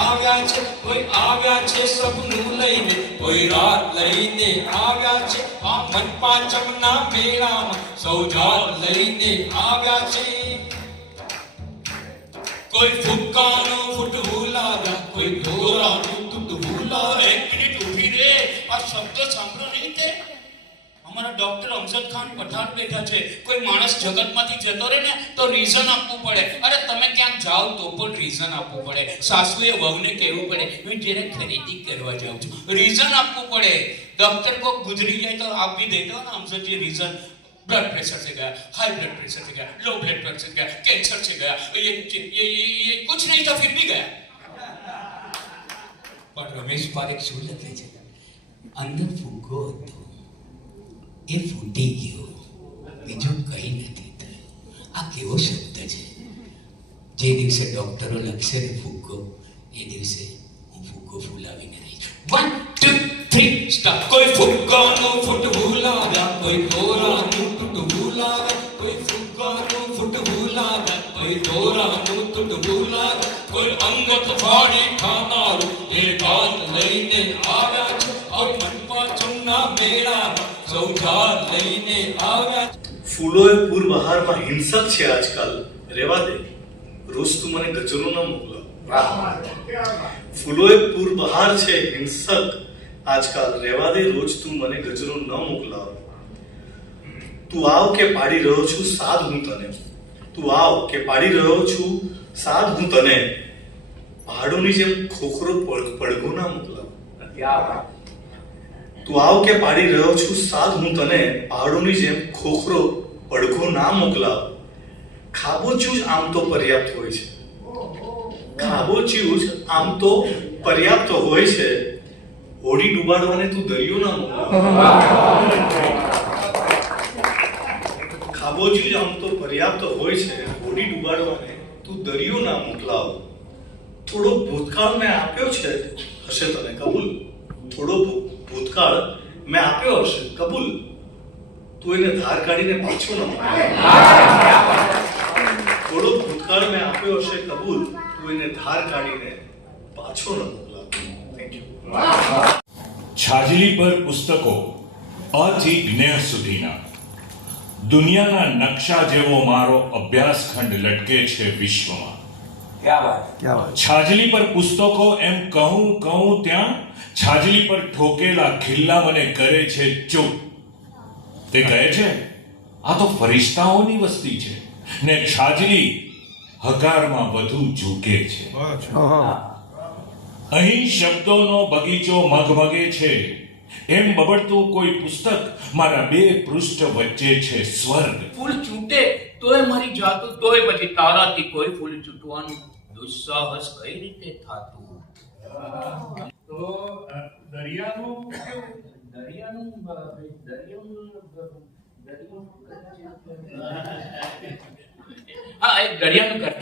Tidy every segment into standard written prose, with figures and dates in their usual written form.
આવ્યા છે, કોઈ આવ્યા છે સપનું લઈને, કોઈ રાત લઈને આવ્યા છે, આ મન પાંચમના મેળામાં સૌ જાત લઈને આવ્યા છે. કોઈ ફૂટકાનો ફૂટવું લાગ્યા, કોઈ ઢોરાનું તૂટવું લાગ્યા. એક મિનિટ ઊભી રે, આ શબ્દ સાંભળો નહીં તે અમારા ડોક્ટર અમજદ ખાન પઠાણ બેઠા છે. કોઈ માણસ જગતમાંથી જતો રહે ને તો રીઝન આપવું પડે. અરે તમે ક્યાંક જાઓ તો પણ રીઝન આપવું પડે. સાસુએ વહુને કહેવું પડે હું જયારે ખરીદી કરવા જાઉં છું, રીઝન આપવું પડે. ડોક્ટર को गुजरी जाए तो आप भी देते हो ना अमजद जी रीजन. ब्लड प्रेशर से गया, हाई ब्लड प्रेशर से गया, लो ब्लड प्रेशर से गया, कैंसर से गया, ये कुछ नहीं था फिर भी गया. પણ રમેશ પારેખ શું લખે છે, અંદર ફૂગો હતો એ ફૂટી ગયો, બીજું કઈ નથી થયું. આ કેવો શબ્દ છે. જે દિવસે ડોક્ટરો લખશે ને ફૂગો, એ દિવસે હું ફૂગો ફૂલાવીને રહી છું. 1 2 3 સ્ટાર્ટ. કોઈ ફૂગાનું ફૂટવું લાગ્યા, કોઈ ઢોરાનું તૂટવું લાગ્યા, કોઈ ફૂગાનું ફૂટવું લાગ્યા, કોઈ ઢોરાનું તૂટવું લાગ્યા, કોઈ અંગત ફાડી ખાનારું એ ગાત લઈને આવ્યા છે, આ મનપાચમના મેળામાં સૌ જાત લઈને આવ્યા છે. ફૂલોએ પૂર બહારમાં હિંસક છે આજકાલ, રેવા દે, રોજ તું મને ગજરો ન મોકલો. ફૂલોએ પૂર બહાર છે હિંસક આજકાલ, રેવા દે, રોજ તું મને ગજરો ન મોકલાવ. તું આવ કે પાડી રહ્યો છું સાદ હું તને, તું આવ કે પાડી રહ્યો છું સાદ હું તને, પહાડોની જેમ ખોખરો પડઘો ના મોકલાવ. તું આવ કે પાડી રહ્યો છું સાદ હું તને, પહાડોની જેમ ખોખરો પડઘો ના મોકલાવ. ખાબોચિયું જ આમ તો પર્યાપ્ત હોય છે, ખાબોચિયું જ આમ તો પર્યાપ્ત હોય છે, હોડી ડૂબાડવાને તું દરિયો ના મોકલાવ. ખાબોચિયું જ આમ તો પર્યાપ્ત હોય છે, હોડી ડૂબાડવાને તું દરિયો ના મોકલાવ. થોડો ભૂતકાળ મેં આપ્યો છે હશે તને કબૂલ, થોડો ભૂતકાળ મેં આપ્યો હશે કબૂલ, તું એને ધાર કાઢીને પાછો ન મોકલાવ. થોડો ભૂતકાળ મેં આપ્યો હશે કબૂલ, તું એને ધાર કાઢીને પાછો ન મોકલાવ. Thank you. છાજલી પર પુસ્તકો અથી જ્ઞેય સુધીના દુનિયાના નકશા જેવો મારો અભ્યાસખંડ લટકે છે વિશ્વમાં. છાજલી પર પુસ્તકો એમ કહું ત્યાં છાજલી પર ઠોકેલા ખિલ્લા મને કરે છે ચૂપ. તે કહે છે આ તો ફરિશ્તાઓની વસ્તી છે, ને છાજલી હકારમાં વધુ ઝૂકે છે. અહીં શબ્દોનો બગીચો મગમગે છે, એમ બબડતું કોઈ પુસ્તક મારા બે પૃષ્ઠ વચ્ચે છે સ્વર્ગ. ફૂલ છૂટે તોય મરી જાતું, તોય પછી તારાથી કોઈ ફૂલ છૂટવાનું દુસ્સાહસ કઈ રીતે થાતું. તો દરિયાનું હા એક દરિયાનું ઘર.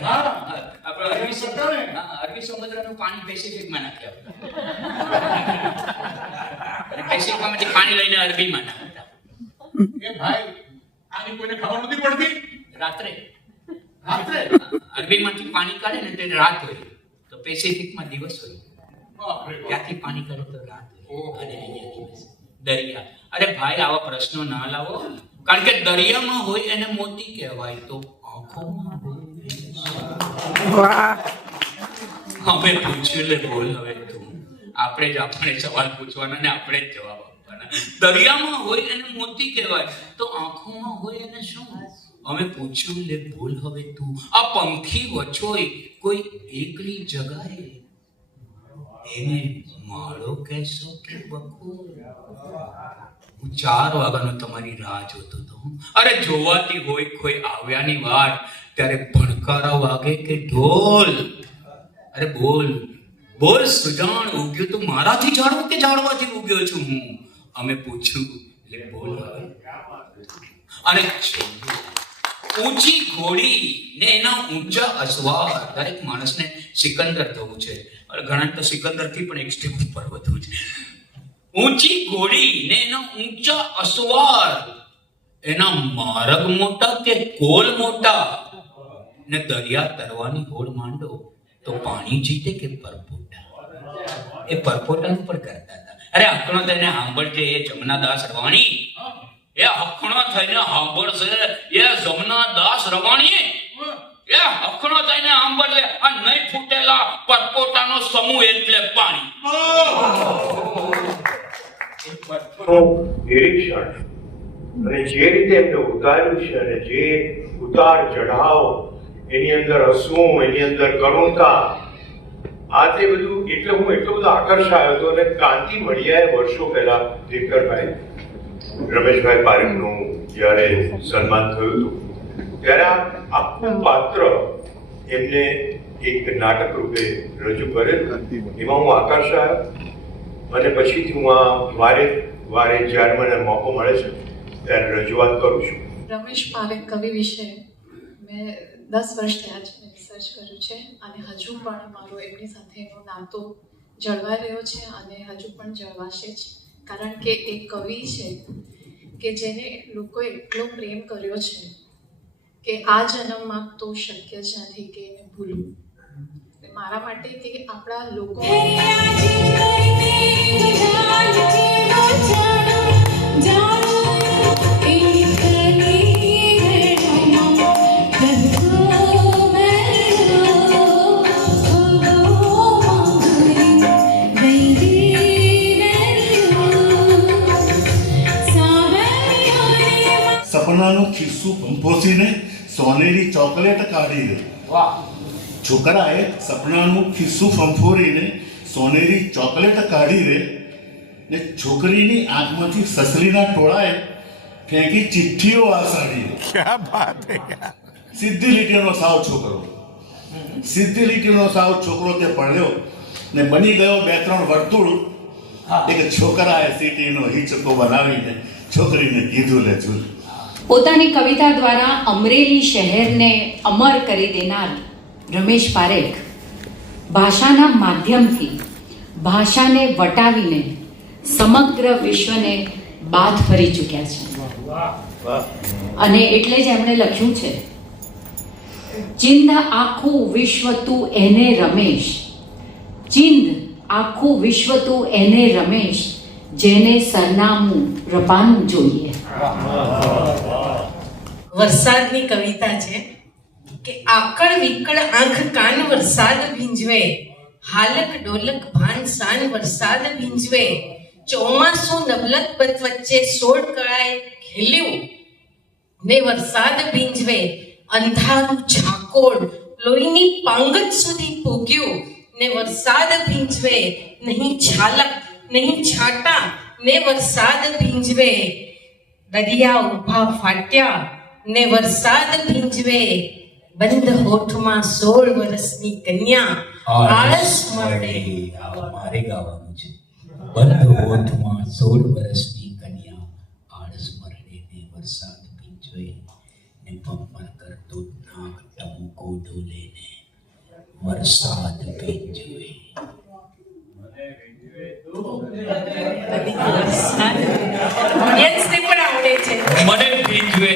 આપણે અરબી સમુદ્રનું પાણી પેસિફિકમાં નાખ્યા, અને પેસિફિકમાંથી પાણી લઈને અરબીમાં નાખતા. એ ભાઈ આની કોઈને ખબર નથી પડતી. રાત્રે અરબીમાંથી પાણી કાઢે ને તે રાત હોય, તો પેસિફિકમાં દિવસ હોય. ત્યાંથી પાણી કાઢે તો રાત હોય, અને અહીંયા દિવસ. દરિયા. અરે ભાઈ આવા પ્રશ્નો ના લાવો, કારણ કે દરિયામાં હોય એને મોતી કહેવાય, તો આંખોમાં હવે પૂછ્યું લે બોલ હવે તું. આપણે સવાલ પૂછવાના ને આપણે જ જવાબ આપવાના. દરિયામાં હોય એને મોતી કહેવાય, તો આંખોમાં હોય એને શું? અમે પૂછ્યું લે બોલ હવે તું. આ પંખી વચોય કોઈ એકલી જગાએ, એને માળો કહેશો કે બકુલ? હું 4 વાગ્યાનો તમારી રાહ જોતો હતો. અરે જોવાતી હોય કોઈ આવ્યાની વાત, ત્યારે ભણકારા વાગે કે ઢોલ? અરે બોલ સુજાણ, ઉગ્યો તું મારાથી જાણવો કે જાણવાથી ઉગ્યો છું હું? અમે પૂછ્યું એટલે બોલ હવે. અને ઊંચી ઘોડી ને એના ઊંચા અસવાર. દરેક માણસને સિકંદર થવું છે, ઘણા તો સિકંદર થી પણ એક સ્ટેપ ઉપર વધવું છે. ઊંચી ઘોડી ને એના ઊંચા અસવાર, એના માર્ગ મોટા કે કોલ મોટા, ને દરિયા તરવાની હોડ માંડો તો પાણી જીતે કે પરપોટા? એ પરપોટાનું પણ કરતા હતા. અરે હકણો થઈને સાંભળજે એ જમનાદાસ રવાણી, એ હકણો થઈને સાંભળશે એ જમનાદાસ રવાણી, એ હકણો થઈને સાંભળશે આ નહીં ફૂટેલા પરપોટાનો સમૂહ એટલે પાણી. નિરીક્ષણ અને જે રીતે એમને ઉતાર્યું છે અને જે ઉતાર ચઢાવ, એની અંદર હસવું, એની અંદર કરુણતા, આ તે બધું એટલે હું એટલો બધો આકર્ષાયો હતો. અને ક્રાંતિ મળ્યાએ વર્ષો પહેલા દીકરભાઈ રમેશભાઈ પારેખનું જ્યારે સન્માન થયું હતું ત્યારે આ આખું પાત્ર એમને એક નાટક રૂપે રજૂ કરેલું. એમાં હું આકર્ષાયો અને પછીથી હું આ વારે જ્યારે મને મોકો મળે છે ત્યારે રજૂઆત કરું છું. રમેશ પારેખ કવિ વિશે મેં 10 વર્ષ થયા છે રિસર્ચ કર્યું છે અને હજુ પણ મારો એમની સાથેનો નાતો જળવાઈ રહ્યો છે અને હજુ પણ જળવાશે જ, કારણ કે એ કવિ છે કે જેને લોકોએ એટલો પ્રેમ કર્યો છે કે આ જન્મમાં તો શક્ય જ નથી કે એને ભૂલવું. મારા માટે કે આપણા લોકો સપનાનું ખિસ્સું પંપોસીને સોનેરી ચોકલેટ કાઢી દે. છોકરાએ સપનાનું ખિસ્સું ફંફોરીને સોનેરી ચોકલેટ કાઢી દે ને છોકરીની આંખમાંથી સસલીના ટોળાએ ફેંકી ચિઠ્ઠીઓ આસાડી દે. સીધી લીટીનો સાવ છોકરો, સીધી લીટીનો સાવ છોકરો તે પડ્યો ને બની ગયો 2-3 વર્તુળ. એક છોકરાએ સીટીનો હિંચકો બનાવીને છોકરીને કીધું લે ઝૂલ. પોતાની કવિતા દ્વારા અમરેલી શહેરને અમર કરી દેનાર રમેશ પારેખ ભાષાના માધ્યમથી ભાષાને વટાવીને સમગ્ર વિશ્વને બાદ ફરી ચૂક્યા છે. અને એટલે જ એમણે લખ્યું છે, ચિંધ આખું વિશ્વ તું એને રમેશ, ચિંધ આખું વિશ્વ તું એને રમેશ, જેને સરનામું રબાનું જોઈએ. વરસાદની કવિતા છે કે આકળ વિકળ આંખ કાન વરસાદ ભીંજવે, હાલક ડોલક ભાન સાન વરસાદ ભીંજવે, ચોમાસું નબલક બત વચ્ચે સોળ કળાએ ખેલ્યું ને વરસાદ ભીંજવે, અંધારું ઝાકોળ લોહીની પાંગત સુધી પૂગ્યું ને વરસાદ ભીંજવે, નહીં છાલક નહીં છાંટા ને વરસાદ ભીંજવે, દરિયા ઉભા ફાટ્યા ને વરસાદ ભીંજવે, બંધ હોઠમાં 16 વર્ષની કન્યા આળસ મરડે. મારે ગાવાનું છે. બંધ હોઠમાં 16 વર્ષની કન્યા આળસ મરડે ને વરસાદ ભીંજવે ને પંપન કરતો નાક ટમકો ડોલે ને વરસાદ ભીંજવે. ઓડિયન્સને પણ આવડે છે. મને ભીંજવે.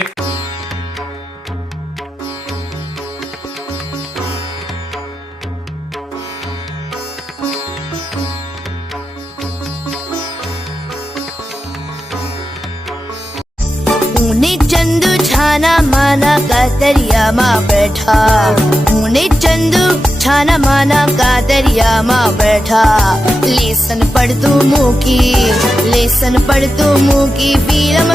ऊने चंदू छाना माना कातरियाમાં બેઠા, ऊने चंदू छाना माना कातरियाમાં બેઠા, લેસન પડતું મૂકી ફિલ્મ